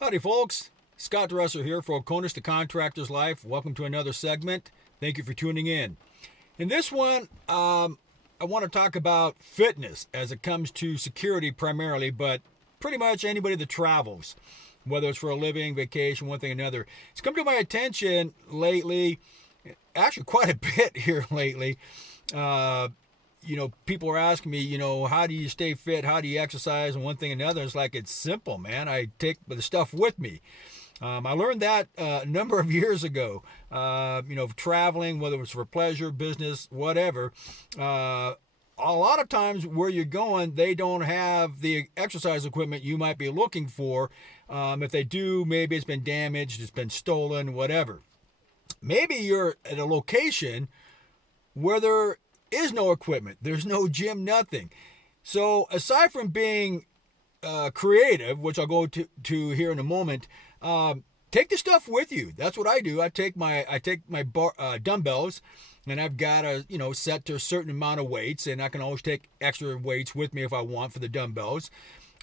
Howdy, folks. Scott Dresser here for OCONUSTCL Contractor's Life. Welcome to another segment. Thank you for tuning in. In this one, I want to talk about fitness as it comes to security primarily, but pretty much anybody that travels, whether it's for a living, vacation, one thing or another. It's come to my attention lately, actually quite a bit here lately. People are asking me, how do you stay fit? How do you exercise? And one thing and another. It's like, it's simple, man. I take the stuff with me. I learned that a number of years ago, traveling, whether it's for pleasure, business, whatever. A lot of times where you're going, they don't have the exercise equipment you might be looking for. If they do, maybe it's been damaged, it's been stolen, whatever. Maybe you're at a location where there is no equipment, there's no gym, nothing. So aside from being creative, which I'll go to here in a moment, take the stuff with you. That's what I do. I take my dumbbells, and I've got a set to a certain amount of weights, and I can always take extra weights with me if I want for the dumbbells.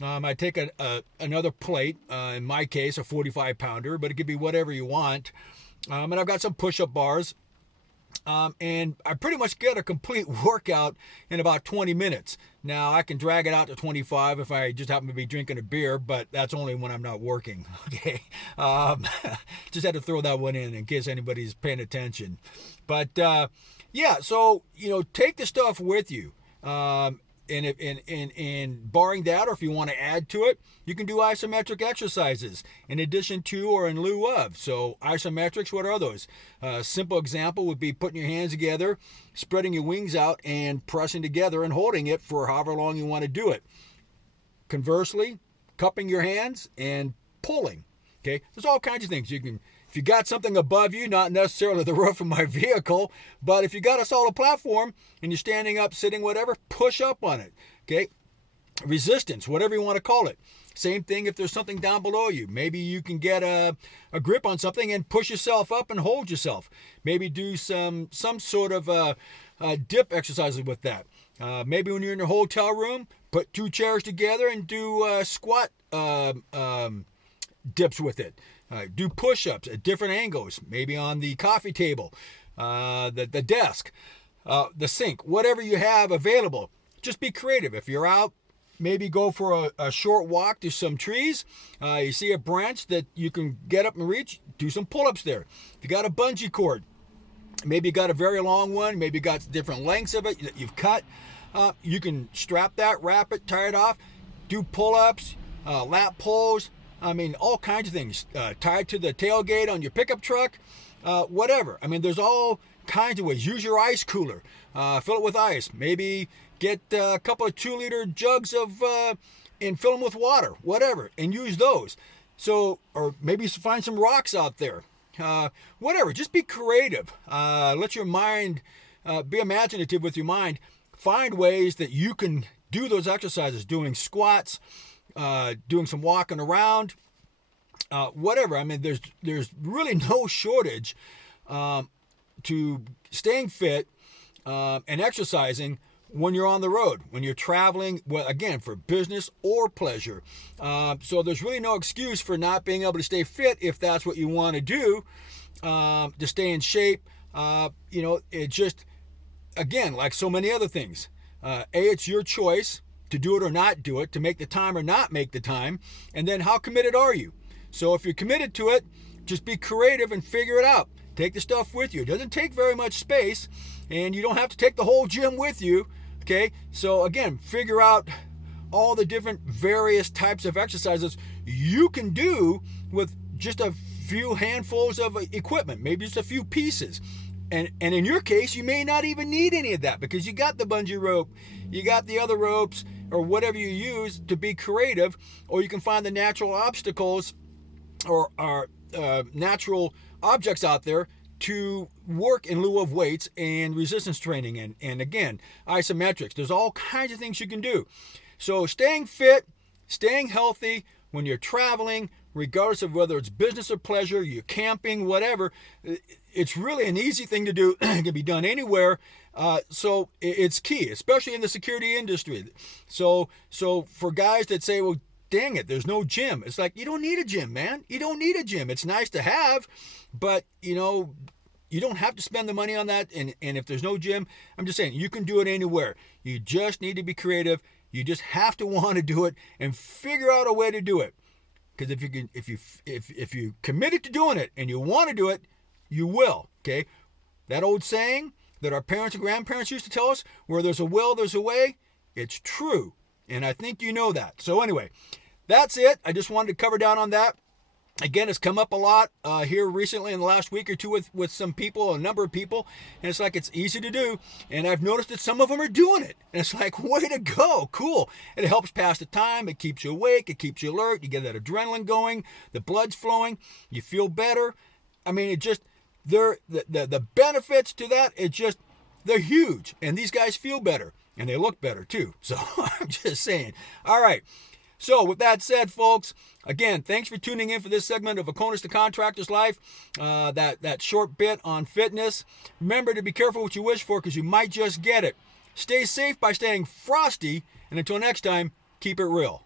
I take another plate, in my case a 45 pounder, but it could be whatever you want. And I've got some push-up bars. And I pretty much get a complete workout in about 20 minutes. Now, I can drag it out to 25 if I just happen to be drinking a beer, but that's only when I'm not working. Okay. Just had to throw that one in case anybody's paying attention. But, so, take the stuff with you. And barring that, or if you want to add to it, you can do isometric exercises in addition to or in lieu of. So isometrics, what are those? A simple example would be putting your hands together, spreading your wings out, and pressing together and holding it for however long you want to do it. Conversely, cupping your hands and pulling. Okay, there's all kinds of things you can. If you got something above you, not necessarily the roof of my vehicle, but if you got a solid platform and you're standing up, sitting, whatever, push up on it. Okay, resistance, whatever you want to call it. Same thing if there's something down below you. Maybe you can get a grip on something and push yourself up and hold yourself. Maybe do some sort of dip exercises with that. Maybe when you're in your hotel room, put two chairs together and do squat dips with it. Do push-ups at different angles, maybe on the coffee table, the desk, the sink, whatever you have available. Just be creative. If you're out, maybe go for a short walk to some trees. You see a branch that you can get up and reach, do some pull-ups there. If you got a bungee cord, maybe you got a very long one, maybe you got different lengths of it that you've cut, you can strap that, wrap it, tie it off, do pull-ups, lat pulls, all kinds of things. Tied to the tailgate on your pickup truck, whatever. There's all kinds of ways. Use your ice cooler. Fill it with ice. Maybe get a couple of 2-liter jugs and fill them with water, whatever, and use those. So, or maybe find some rocks out there. Whatever. Just be creative. Let your mind be imaginative with your mind. Find ways that you can do those exercises, doing squats, doing some walking around, whatever. There's really no shortage to staying fit and exercising when you're on the road, when you're traveling, well, again, for business or pleasure. So there's really no excuse for not being able to stay fit if that's what you want to do, to stay in shape. It just, again, like so many other things, it's your choice to do it or not do it, to make the time or not make the time, and then how committed are you? So if you're committed to it, just be creative and figure it out. Take the stuff with you. It doesn't take very much space, and you don't have to take the whole gym with you, okay? So again, figure out all the different various types of exercises you can do with just a few handfuls of equipment, maybe just a few pieces. And in your case, you may not even need any of that because you got the bungee rope, you got the other ropes, or whatever you use to be creative, or you can find the natural obstacles or natural objects out there to work in lieu of weights and resistance training. And again, isometrics. There's all kinds of things you can do. So staying fit, staying healthy when you're traveling, regardless of whether it's business or pleasure, you're camping, whatever, it's really an easy thing to do. It can be done anywhere. So it's key, especially in the security industry. So for guys that say, well, dang it, there's no gym. It's like, you don't need a gym, man. You don't need a gym. It's nice to have, but you don't have to spend the money on that. And if there's no gym, I'm just saying, you can do it anywhere. You just need to be creative. You just have to want to do it and figure out a way to do it. Because if you committed to doing it and you want to do it, you will. Okay, that old saying that our parents and grandparents used to tell us, where there's a will, there's a way. It's true, and I think you know that. So anyway, that's it. I just wanted to cover down on that. Again, it's come up a lot here recently in the last week or two with some people, a number of people, and it's like it's easy to do, and I've noticed that some of them are doing it, and it's like, way to go, cool. It helps pass the time, it keeps you awake, it keeps you alert, you get that adrenaline going, the blood's flowing, you feel better. I mean, it just, the benefits to that, they're huge, and these guys feel better, and they look better too, so I'm just saying. All right. So with that said, folks, again, thanks for tuning in for this segment of OCONUS the Contractor's Life, that short bit on fitness. Remember to be careful what you wish for, because you might just get it. Stay safe by staying frosty, and until next time, keep it real.